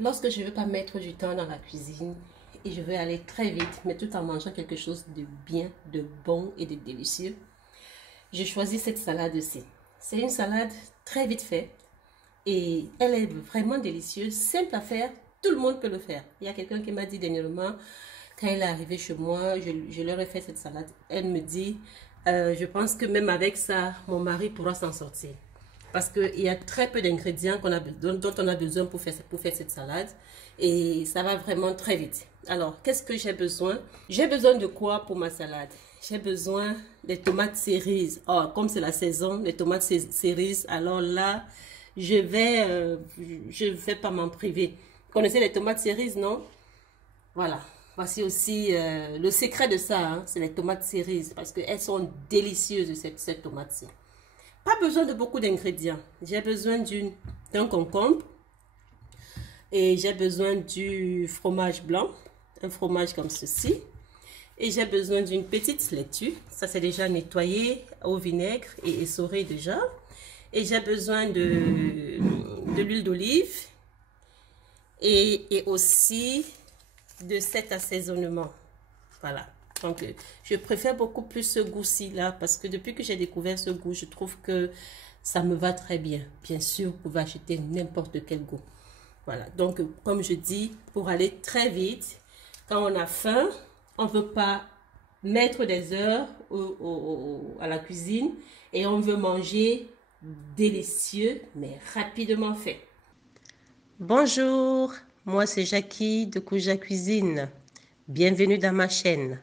Lorsque je ne veux pas mettre du temps dans la cuisine et je veux aller très vite, mais tout en mangeant quelque chose de bien, de bon et de délicieux, j'ai choisi cette salade-ci. C'est une salade très vite faite et elle est vraiment délicieuse, simple à faire, tout le monde peut le faire. Il y a quelqu'un qui m'a dit dernièrement, quand elle est arrivée chez moi, je leur ai fait cette salade. Elle me dit, je pense que même avec ça, mon mari pourra s'en sortir. Parce qu'il y a très peu d'ingrédients dont on a besoin pour faire cette salade. Et ça va vraiment très vite. Alors, qu'est-ce que j'ai besoin? J'ai besoin de quoi pour ma salade? J'ai besoin des tomates cerises. Oh, comme c'est la saison, les tomates cerises. Alors là, je vais pas m'en priver. Vous connaissez les tomates cerises, non? Voilà. Voici aussi le secret de ça, hein, c'est les tomates cerises. Parce qu'elles sont délicieuses, cette tomate-ci. Pas besoin de beaucoup d'ingrédients. J'ai besoin d'un concombre et j'ai besoin du fromage blanc, un fromage comme ceci. Et j'ai besoin d'une petite laitue. Ça, c'est déjà nettoyé au vinaigre et essoré déjà. Et j'ai besoin de l'huile d'olive et aussi de cet assaisonnement. Voilà. Donc, je préfère beaucoup plus ce goût-ci là parce que depuis que j'ai découvert ce goût, je trouve que ça me va très bien. Bien sûr, vous pouvez acheter n'importe quel goût. Voilà. Donc, comme je dis, pour aller très vite, quand on a faim, on ne veut pas mettre des heures à la cuisine et on veut manger délicieux, mais rapidement fait. Bonjour, moi c'est Jackie de Kouja Cuisine. Bienvenue dans ma chaîne.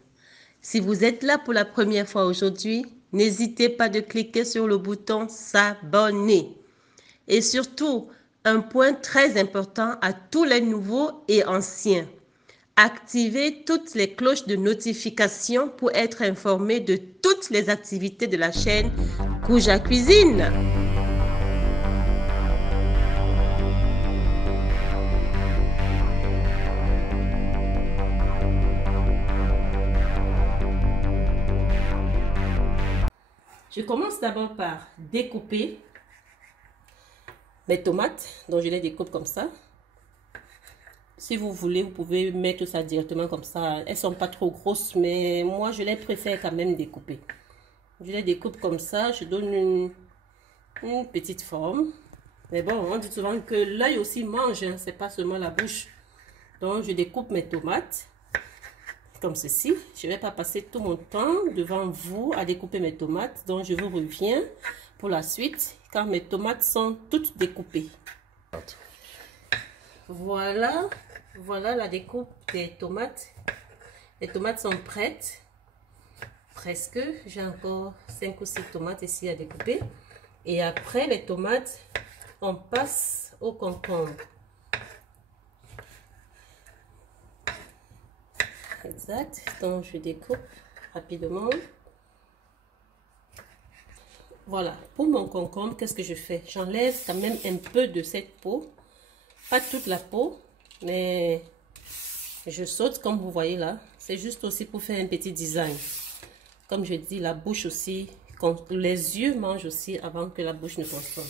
Si vous êtes là pour la première fois aujourd'hui, n'hésitez pas de cliquer sur le bouton s'abonner. Et surtout, un point très important à tous les nouveaux et anciens. Activez toutes les cloches de notification pour être informé de toutes les activités de la chaîne Kouja Cuisine. Je commence d'abord par découper mes tomates, donc je les découpe comme ça. Si vous voulez, vous pouvez mettre ça directement comme ça. Elles ne sont pas trop grosses, mais moi, je les préfère quand même découper. Je les découpe comme ça, je donne une petite forme. Mais bon, on dit souvent que l'œil aussi mange, hein, c'est pas seulement la bouche. Donc, je découpe mes tomates comme ceci. Je ne vais pas passer tout mon temps devant vous à découper mes tomates. Donc, je vous reviens pour la suite quand mes tomates sont toutes découpées. Voilà, voilà la découpe des tomates. Les tomates sont prêtes. Presque. J'ai encore 5 ou 6 tomates ici à découper. Et après les tomates, on passe au concombre. Exact. Donc, je découpe rapidement. Voilà. Pour mon concombre, qu'est-ce que je fais? J'enlève quand même un peu de cette peau. Pas toute la peau, mais je saute comme vous voyez là. C'est juste aussi pour faire un petit design. Comme je dis, la bouche aussi, les yeux mangent aussi avant que la bouche ne consomme.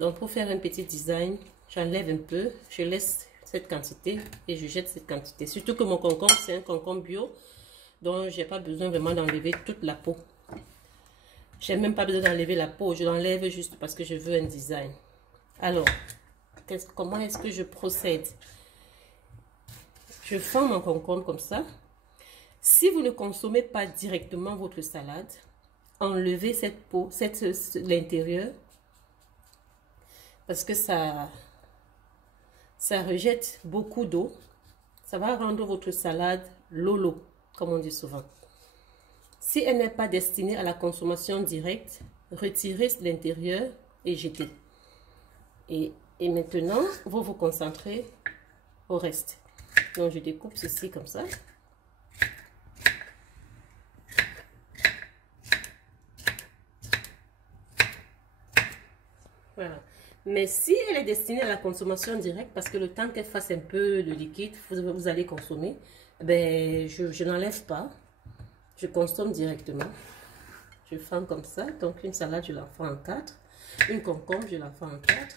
Donc, pour faire un petit design, j'enlève un peu. Je laisse cette quantité et je jette cette quantité. Surtout que mon concombre, c'est un concombre bio. Donc, je n'ai pas besoin vraiment d'enlever toute la peau. Je n'ai même pas besoin d'enlever la peau. Je l'enlève juste parce que je veux un design. Alors, comment est-ce que je procède? Je fends mon concombre comme ça. Si vous ne consommez pas directement votre salade, enlevez cette peau, l'intérieur, parce que ça rejette beaucoup d'eau. Ça va rendre votre salade lolo, comme on dit souvent. Si elle n'est pas destinée à la consommation directe, retirez l'intérieur et jetez. Et maintenant, vous vous concentrez au reste. Donc, je découpe ceci comme ça. Voilà. Mais si elle est destinée à la consommation directe, parce que le temps qu'elle fasse un peu de liquide, vous allez consommer, ben, je n'enlève pas. Je consomme directement. Je fends comme ça. Donc, une salade, je la fends en 4. Une concombre, je la fends en 4.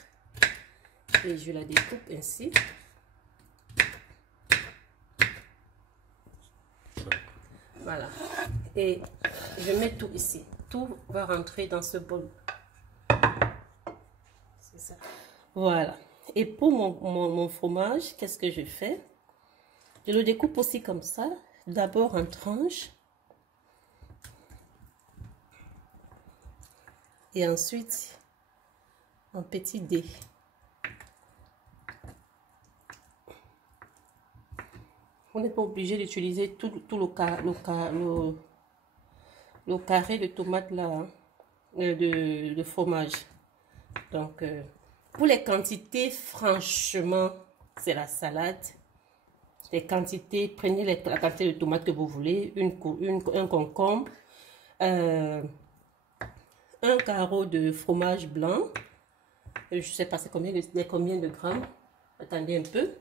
Et je la découpe ainsi. Voilà. Et je mets tout ici. Tout va rentrer dans ce bol. C'est ça. Voilà. Et pour mon fromage, qu'est-ce que je fais? Je le découpe aussi comme ça. D'abord en tranches. Et ensuite en petits dés. On n'est pas obligé d'utiliser tout le carré de tomate là, hein, de fromage. Donc, pour les quantités, franchement, c'est la salade. Les quantités, prenez la quantité de tomates que vous voulez, un concombre, un carreau de fromage blanc. Je ne sais pas c'est combien de grammes. Attendez un peu.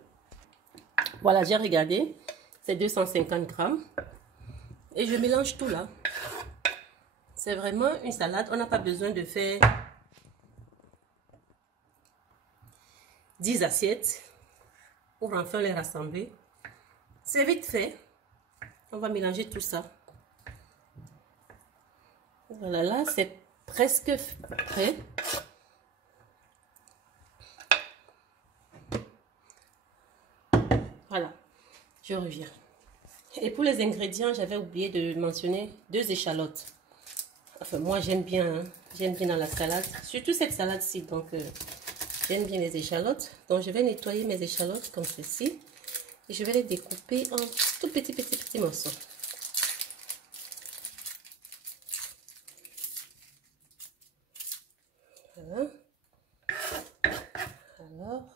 Voilà, j'ai regardé. C'est 250 grammes. Et je mélange tout là. C'est vraiment une salade. On n'a pas besoin de faire 10 assiettes pour enfin les rassembler. C'est vite fait. On va mélanger tout ça. Voilà, là, c'est presque prêt. Voilà, je reviens. Et pour les ingrédients, j'avais oublié de mentionner 2 échalotes. Enfin, moi, j'aime bien, hein. J'aime bien dans la salade. Surtout cette salade-ci, donc j'aime bien les échalotes. Donc, je vais nettoyer mes échalotes comme ceci. Et je vais les découper en tout petits morceaux. Voilà.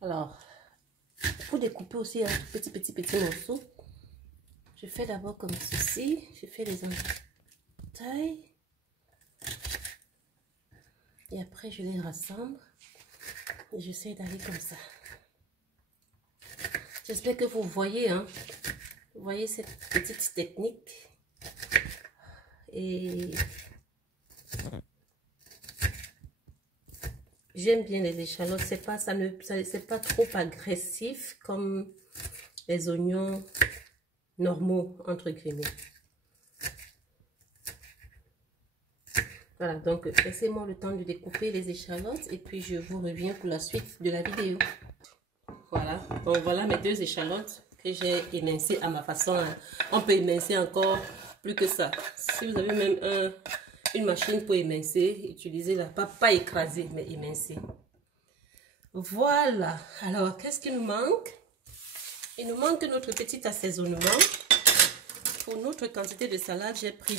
Alors, pour découper aussi en petits morceaux, je fais d'abord comme ceci. Je fais les entailles. Et après, je les rassemble. Et j'essaie d'aller comme ça. J'espère que vous voyez, hein. Vous voyez cette petite technique. Et j'aime bien les échalotes. C'est pas trop agressif comme les oignons normaux, entre guillemets. Voilà, donc laissez-moi le temps de découper les échalotes et puis je vous reviens pour la suite de la vidéo. Voilà, donc voilà mes 2 échalotes que j'ai émincées à ma façon. On peut émincer encore plus que ça. Si vous avez même une machine pour émincer, utilisez-la. Pas écraser, mais émincer. Voilà, alors qu'est-ce qu'il nous manque? Il nous manque notre petit assaisonnement. Pour notre quantité de salade, j'ai pris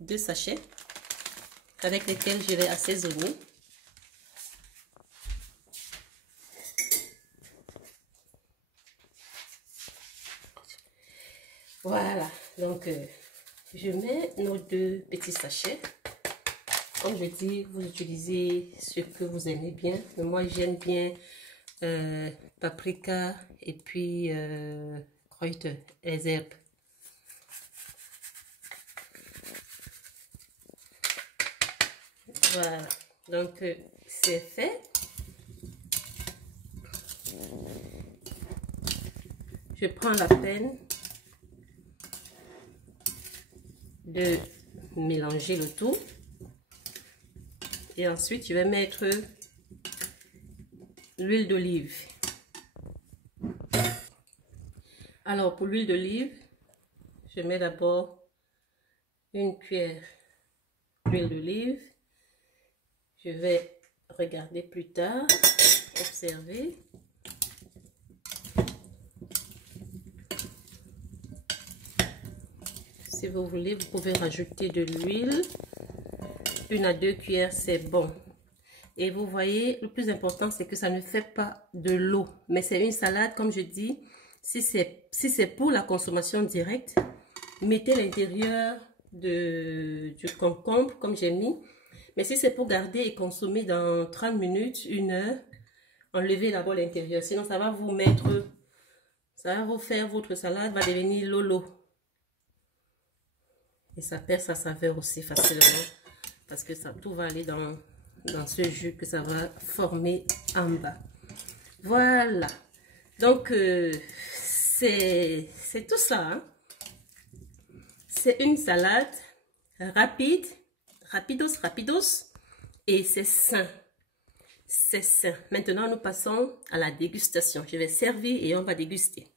deux sachets avec lesquels je vais assaisonner. Voilà, donc je mets nos 2 petits sachets. Comme je dis, vous utilisez ce que vous aimez bien. Mais moi, j'aime bien paprika et puis kräuter, les herbes. Voilà, donc c'est fait. Je prends la peine de mélanger le tout. Et ensuite, je vais mettre l'huile d'olive. Alors, pour l'huile d'olive, je mets d'abord une cuillère d'huile d'olive. Je vais regarder plus tard, observer. Si vous voulez, vous pouvez rajouter de l'huile. 1 à 2 cuillères, c'est bon. Et vous voyez, le plus important, c'est que ça ne fait pas de l'eau. Mais c'est une salade, comme je dis, si c'est pour la consommation directe, mettez l'intérieur du concombre, comme j'ai mis. Mais si c'est pour garder et consommer dans 30 minutes, 1 heure, enlevez d'abord l'intérieur. Sinon, ça va vous faire votre salade, va devenir lolo. Et ça perd sa saveur aussi facilement. Parce que tout va aller dans ce jus que ça va former en bas. Voilà. Donc, c'est tout ça. Hein. C'est une salade rapide, rapidos, et c'est sain. C'est sain. Maintenant, nous passons à la dégustation. Je vais servir et on va déguster.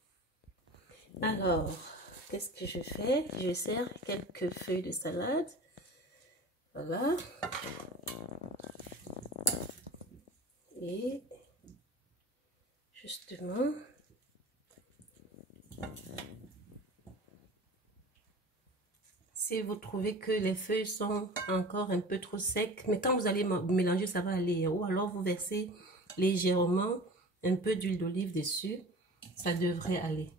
Alors, qu'est-ce que je fais? Je sers quelques feuilles de salade. Voilà. Et justement, si vous trouvez que les feuilles sont encore un peu trop secs, mais quand vous allez mélanger, ça va aller. Ou alors vous versez légèrement un peu d'huile d'olive dessus, ça devrait aller.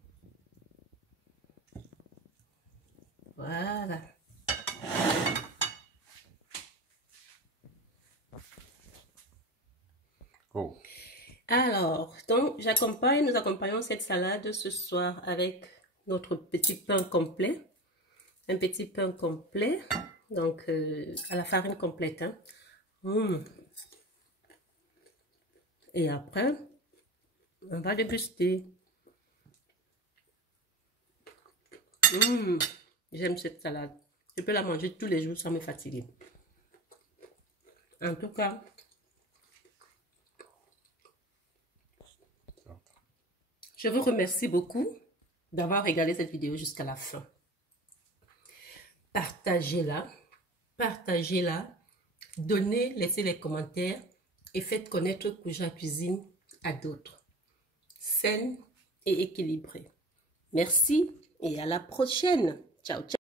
Voilà. Oh. Alors, donc nous accompagnons cette salade ce soir avec notre petit pain complet. Un petit pain complet, donc à la farine complète. Hein. Et après, on va déguster. J'aime cette salade. Je peux la manger tous les jours sans me fatiguer. En tout cas, je vous remercie beaucoup d'avoir regardé cette vidéo jusqu'à la fin. Partagez-la, donnez, laissez les commentaires et faites connaître Kouja Cuisine à d'autres. Saine et équilibrée. Merci et à la prochaine. Ciao, ciao.